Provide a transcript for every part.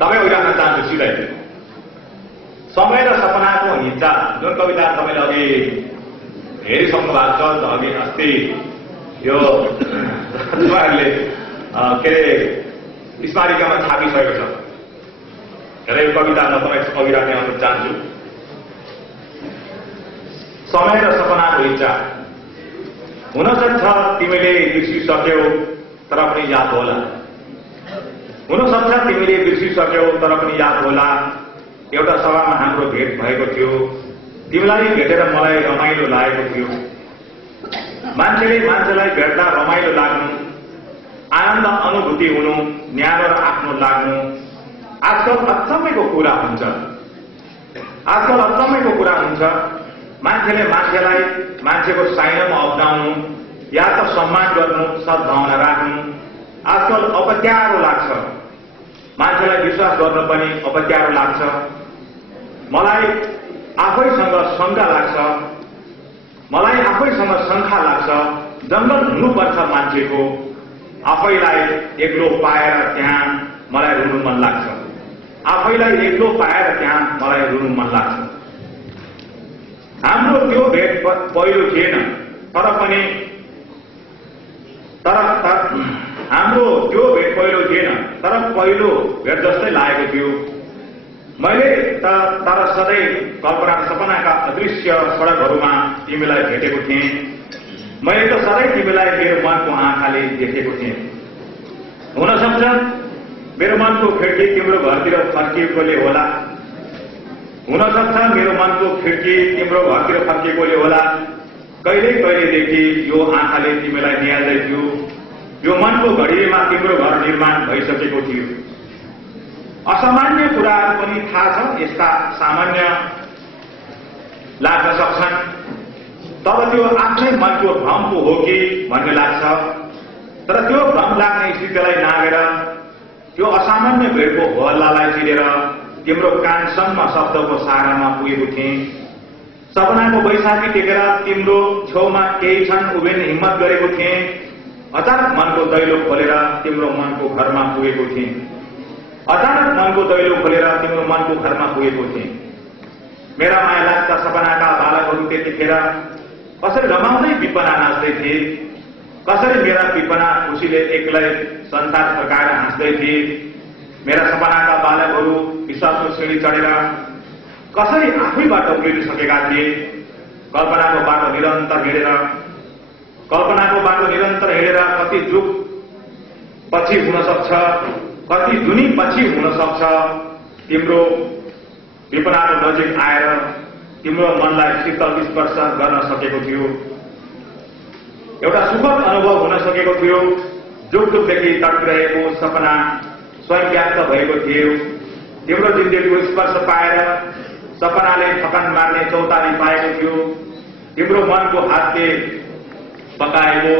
तपाईँ उठाउन चाहन्छु सिधै। समय र सपनाको हिंसा जुन कविता तपाईँले अघि हेरिसक्नु भएको छ। अघि अस्ति यो तपाईँहरूले के अरे स्मारिकामा छापिसकेको छ। र यो कविता म तपाईँ अघि राख्ने अनुरोध चाहन्छु। समय र सपनाको हिंसा। हुनसक्छ तिमीले बिर्सिसक्यौ तर पनि याद होला। हुनसक्छ तिमीले बिर्सिसक्यौ तर पनि याद होला। एउटा सभामा हाम्रो भेट भएको थियो। तिमीलाई भेटेर मलाई रमाइलो लागेको थियो। मान्छेले मान्छेलाई भेट्दा रमाइलो लाग्नु, आनन्द अनुभूति हुनु, न्यानो र आफ्नो लाग्नु आजकल अचम्मैको कुरा हुन्छ। आजकल अचम्मैको कुरा हुन्छ। मान्छेले मान्छेलाई मान्छेको साइनामा अप्नाउनु या त सम्मान गर्नु, सद्भावना राख्नु आजकल अपत्यारो लाग्छ। मान्छेलाई विश्वास गर्न पनि अपत्यारो लाग्छ। मलाई आफैसँग शंका लाग्छ। मलाई आफैसँग शंका लाग्छ। जंगल हुनुपर्छ मान्छेको। आफैलाई एक्लो पाएर त्यहाँ मलाई रुनु मन लाग्छ। आफैलाई एक्लो पाएर त्यहाँ मलाई रुनु मन लाग्छ। हाम्रो त्यो भेट पहिलो थिएन तर पनि हाम्रो त्यो भेट पहिलो थिएन तर पहिलो भेट जस्तै लागेको थियो। मैले तर सधैँ कल्पना सपनाका अदृश्य सडकहरूमा तिमीलाई भेटेको थिएँ। मैले त सधैँ तिमीलाई मेरो मनको आँखाले देखेको थिएँ। हुनसक्छ मेरो मनको खिड्की तिम्रो घरतिर फर्किएकोले होला। हुनसक्छ मेरो मनको खिड्की तिम्रो घरतिर फर्किएकोले होला। कहिले कहिलेदेखि यो आँखाले तिमीलाई निहाल्दै थियो। यो मनको घडीमा तिम्रो घर निर्माण भइसकेको थियो। असामान्य कुराहरू पनि थाहा छ। यस्ता सामान्य लाग्न सक्छन्। तब त्यो आफ्नै मनको भ्रम पो हो कि भन्ने लाग्छ। तर त्यो भ्रम लाग्ने स्थितिलाई नागेर त्यो असामान्य भेटको हल्लालाई चिरेर तिम्रो कानसम्म शब्दको सारामा पुगेको थिएँ। सपनाको बैशाखी टेकेर तिम्रो छेउमा केही क्षण उभिने हिम्मत गरेको थिएँ। अचानक मनको दैलो खोलेर तिम्रो मनको घरमा पुगेको थिएँ। अचानक मनको दैलो खोलेर तिम्रो मनको घरमा पुगेको थिएँ। मेरा माया लाग्दा सपनाका बालकहरू त्यतिखेर कसरी रमाउँदै विपना नाच्दै थिए। कसरी मेरा विपना खुसीले एक्लै संसार फर्काएर हाँस्दै थिए। मेरा सपनाका बालकहरू विश्वासको सिँढी चढेर कसरी आफैबाट उक्लिसकेका थिए। कल्पनाको बाटो निरन्तर हिँडेर कति जुग पछि हुन सक्छ, कति जुनी पछि हुन सक्छ तिम्रो विपनाको नजिक आएर तिम्रो मनलाई शीतल स्पर्श गर्न सकेको थियो। एउटा सुखद अनुभव हुन सकेको थियो। जुगदेखि तड्किरहेको सपना स्वयं व्याप्त भएको थियो। तिम्रो जिन्दगीको स्पर्श पाएर सपनाले थकान मार्ने चौतारी पाएको थियो। तिम्रो मनको हातले पकाएको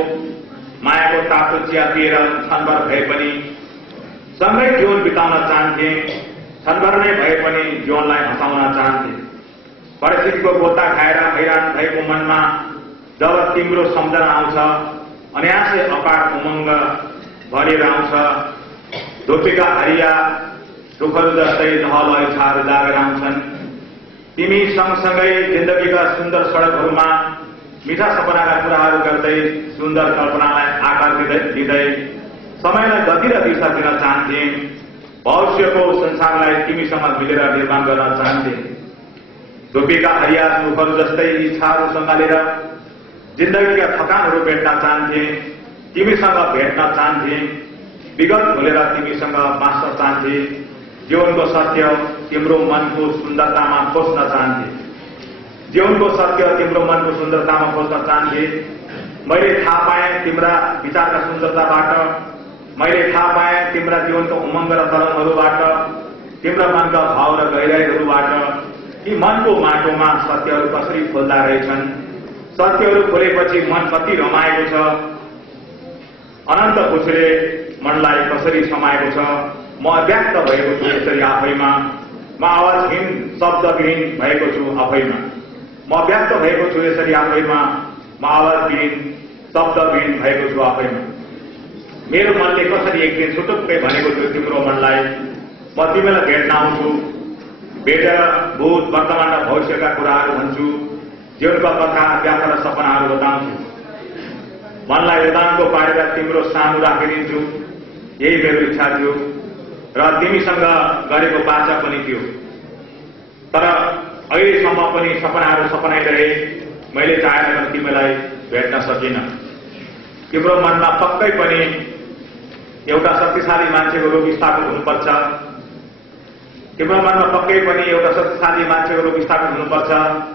मायाको तातो चिया पिएर क्षणभर भए पनि सँगै जीवन बिताउन चाहन्थे। क्षणभर नै भए पनि जीवनलाई हँसाउन चाहन्थे। परिस्थितिको गोता खाएर हैरान भएको मनमा जब तिम्रो सम्झना आउँछ अनायासै अपार उमङ्ग भरिएर आउँछ। धोपीका हरिया रुखहरू जस्तै दहलय छार जागेर आउँछन्। तिमी सँगसँगै जिन्दगीका सुन्दर सडकहरूमा मिठा सपनाका कुराहरू गर्दै सुन्दर कल्पनालाई आकार दिँदै समयलाई गति र दिशा दिन चाहन्थे। भविष्यको संसारलाई तिमीसँग मिलेर निर्माण गर्न चाहन्थे। धोपीका हरिया रुखहरू जस्तै इच्छाहरू सँगालेर जिन्दगीका थकानहरू भेट्न चाहन्थे। तिमीसँग भेट्न चाहन्थे। विगत भुलेर तिमीसँग बाँच्न चाहन्थे। जीवनको सत्य तिम्रो मनको सुन्दरतामा खोज्न चाहन्थे। जीवनको सत्य तिम्रो मनको सुन्दरतामा खोज्न चाहन्थे। मैले थाहा पाएँ तिम्रा विचारका सुन्दरताबाट। मैले थाहा पाएँ तिम्रा जीवनको उमङ्ग र तरङहरूबाट। तिम्रा मनका भाव र गहिराईहरूबाट कि मनको माटोमा सत्यहरू कसरी खोल्दा रहेछन्। सत्यहरू खोलेपछि मन कति रमाएको छ। अनन्त खुसीले मनलाई कसरी समाएको छ। म अव्यक्त भएको छु यसरी आफैमा। म आवाजहीन शब्दविहीन भएको छु आफैमा। म व्यक्त भएको छु यसरी आफैमा। म आवाजविहीन शब्दविहीन भएको छु आफैमा। मेरो मनले कसरी एक दिन छुटुक्कै भनेको छु तिम्रो मनलाई म तिमीलाई भेट्न आउँछु, भेटेर भूत वर्तमान र भविष्यका कुराहरू भन्छु, जीवनका कथा व्याख्या र सपनाहरू बताउँछु, मनलाई उदानको पारेर तिम्रो सामु राखिदिन्छु। यही मेरो इच्छा थियो र तिमीसँग गरेको बाचा पनि थियो। तर अहिलेसम्म पनि सपनाहरू सपनाइरहे, मैले चाहेर पनि तिमीलाई भेट्न सकिन। तिम्रो मनमा पक्कै पनि एउटा शक्तिशाली मान्छेको रूप स्थापित हुनुपर्छ। तिम्रो मनमा पक्कै पनि एउटा शक्तिशाली मान्छेको रूप स्थापित हुनुपर्छ,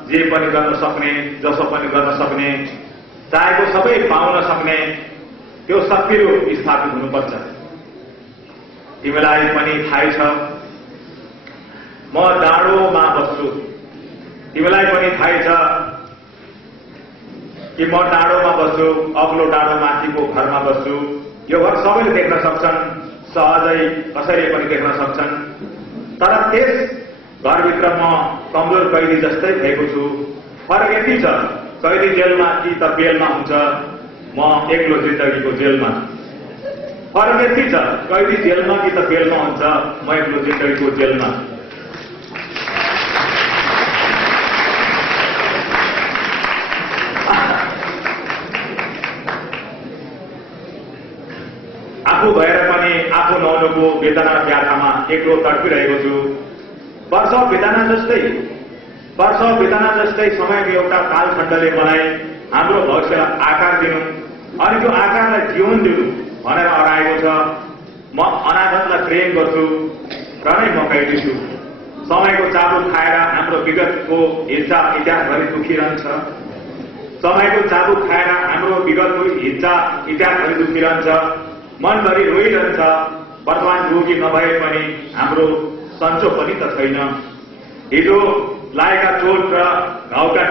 जे पनि गर्न सक्ने, जसो पनि गर्न सक्ने, चाहेको सबै पाउन सक्ने त्यो शक्ति रूप स्थापित हुनुपर्छ। तिमीलाई पनि थाहै छ म डाँडोमा बस्छु। तिमीलाई पनि थाहै छ कि म डाँडोमा बस्छु, अग्लो डाँडो माथिको घरमा बस्छु। यो घर सबैले देख्न सक्छन्, सहजै कसैले पनि देख्न सक्छन्। तर त्यस घरभित्र म कमजोर कैदी जस्तै भएको छु। फरक यति छ, कैदी जेलमा कि त बेलमा हुन्छ, म एक्लो जिन्दगीको जेलमा। फरक यति छ, कैदी जेलमा कि त बेलमा हुन्छ, म एक्लो जिन्दगीको जेलमा। आफू भएर पनि आफू नहुनुको वेदना व्याथामा एक्लो तड्पिरहेको छु। वर्ष वेदना जस्तै समयको एउटा कालखण्डले मलाई हाम्रो भविष्यलाई आकार दिनु अनि त्यो आकारलाई जीवन दिनु भनेर अराएको छ। म अनागतलाई प्रेम गर्छु र नै म कैदी छु। समयको चाबुक खाएर हाम्रो विगतको हिज्जा इतिहासभरि दुखिरहन्छ। समयको चाबुक खाएर हाम्रो विगतको हिज्जा इतिहासभरि दुखिरहन्छ। मनभरि रोइरहन्छ। वर्तमान रोगी नभए पनि हाम्रो सन्चो पनि त छैन। हिजो लागेका चोट र घाउका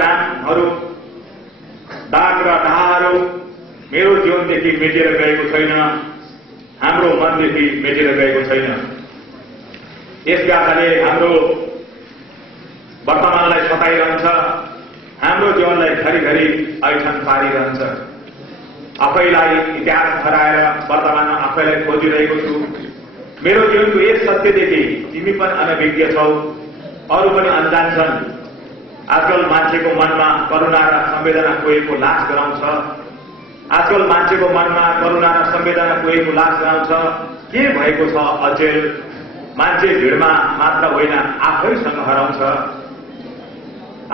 दाग र डाहरू मेरो जीवनदेखि मेटेर गएको छैन, हाम्रो मनदेखि मेटेर गएको छैन। यस व्याख्याले हाम्रो वर्तमानलाई सताइरहन्छ, हाम्रो जीवनलाई घरिघरि ऐठन पारिरहन्छ। आफैलाई इतिहास हराएर वर्तमानमा आफैलाई खोजिरहेको छु। मेरो जीवनको यस सत्यदेखि तिमी पनि अनभिज्ञ छौ, अरू पनि अनजान छन्। आजकल मान्छेको मनमा करुणा र संवेदना कोहीको लास गराउँछ। आजकल मान्छेको मनमा करुणा र संवेदना कोहीको लास गराउँछ। के भएको छ अचेल? मान्छे भिडमा मात्र होइन, आफैसँग हराउँछ।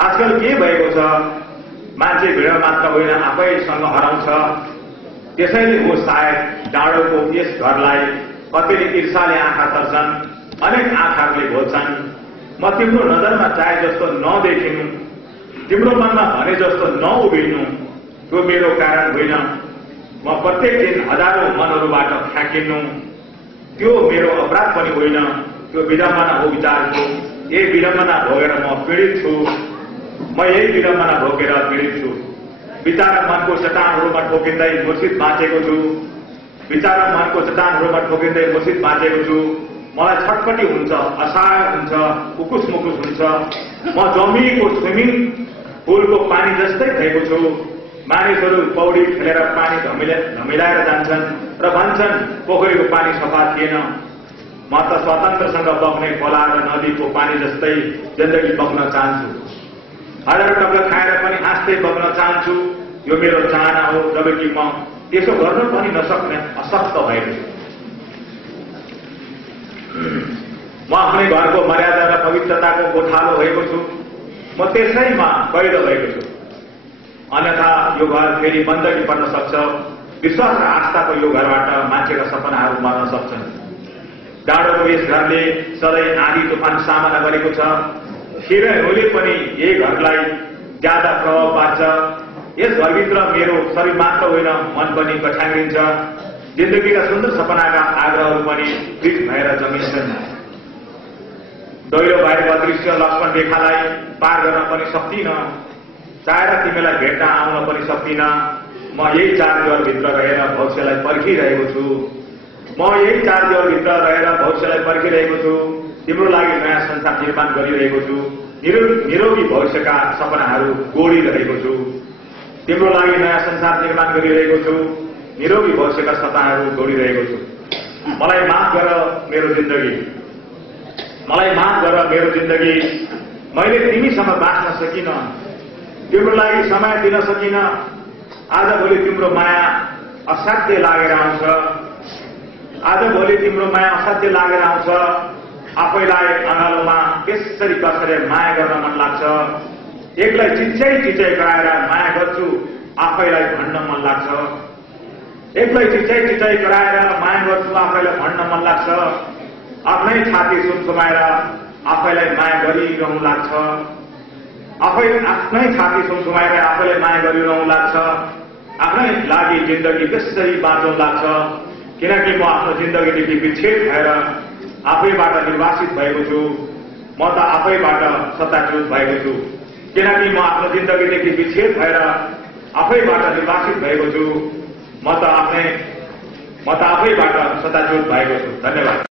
आजकल के भएको छ? मान्छे भिडमा मात्र होइन, आफैसँग हराउँछ। त्यसैले हो सायद डाँडोको यस घरलाई कतिले ईर्षाले आँखा तर्छन्, अनेक आँखाहरूले घोल्छन्। म तिम्रो नजरमा चाहे जस्तो नदेखिनु, तिम्रो मनमा भने जस्तो नउभिनु, त्यो मेरो कारण होइन। म प्रत्येक दिन हजारौं मनहरूबाट फ्याँकिनु, त्यो मेरो अपराध पनि होइन। त्यो विडम्बना हो विचारको। यही विडम्बना भोगेर म पीडित छु। म यही विडम्बना भोगेर पीडित छु। विचार मनको चट्टानहरूमा ठोकिँदै मूर्छित बाँचेको छु। विचार मनको चट्टानहरूमा ठोकिँदै मूर्छित बाँचेको छु। मलाई छटपटी हुन्छ, असहाय हुन्छ, उकुस मुकुस हुन्छ। म जमिएको स्विमिङ पुलको पानी जस्तै भएको छु। मानिसहरू पौडी खेलेर पानी धमिलाएर जान्छन् र भन्छन् पोखरीको पानी सफा थिएन। म त स्वतन्त्रसँग बग्ने खोला र नदीको पानी जस्तै जिन्दगी बग्न चाहन्छु। हजारौं टक्कर खाएर पनि हाँस्दै बग्न चाहन्छु। यो मेरो चाहना हो, जबकि म त्यसो गर्न पनि नसक्ने अशक्त भएको छु। म आफ्नै घरको मर्यादा र पवित्रताको गोठालो भएको छु। म त्यसैमा कैद भएको छु। अन्यथा यो घर फेरि बन्दगी पर्न सक्छ। विश्वास र आस्थाको यो घरबाट मान्छेका सपनाहरू मर्न सक्छन्। डाँडोको यस घरले सधैँ आँधी तुफान सामना गरेको छ। हिरोहरूले पनि यही घरलाई ज्यादा प्रभाव पार्छ। यस घरभित्र मेरो शरीर मात्र होइन, मन पनि कठ्याङ्गिन्छ। जिन्दगीका सुन्दर सपनाका आग्रहहरू पनि वृद्ध भएर जमिन्छन्। दैलो भएको दृश्य लक्ष्मण रेखालाई पार गर्न पनि सक्दिनँ। चाहेर तिमीलाई भेट्न आउन पनि सक्दिनँ। म यही चार दिवारभित्र रहेर भविष्यलाई पर्खिरहेको छु। तिम्रो लागि नयाँ संसार निर्माण गरिरहेको छु। निरोगी भविष्यका सपनाहरू गोडिरहेको छु। तिम्रो लागि नयाँ संसार निर्माण गरिरहेको छु। निरोगी भविष्यका सपनाहरू गोडिरहेको छु। मलाई माफ गर मेरो जिन्दगी। मलाई माफ गर मेरो जिन्दगी मैले तिमीसँग बाँच्न सकिन, तिम्रो लागि समय दिन सकिन। आजभोलि तिम्रो माया असाध्य लागेर आउँछ, आजभोलि तिम्रो माया असाध्य लागेर आउँछ। आफैलाई अँगालोमा त्यसरी कसरी माया गर्न मन लाग्छ। एकलाई चिच्याइ गराएर माया गर्छु आफैलाई भन्न मन लाग्छ। एकलाई चिच्याइ गराएर माया गर्छु आफैलाई भन्न मन लाग्छ। आफ्नै छाती सुमसुमाएर आफैलाई माया गरिरहनु लाग्छ। आफ्नै छाती सुमसुमाएर आफैलाई माया गरिरहनु लाग्छ। आफ्नै लागि जिन्दगी त्यसरी बाँच्नु लाग्छ। किनकि म आफ्नो जिन्दगीदेखि विच्छेद भएर आफैबाट निर्वासित भएको छु। म त आफैबाट सत्ताच्युत भएको छु। किनकि म आफ्नो जिन्दगीदेखि विच्छेद भएर आफैबाट निर्वासित भएको छु। म त आफैबाट सत्ताच्युत भएको छु। धन्यवाद।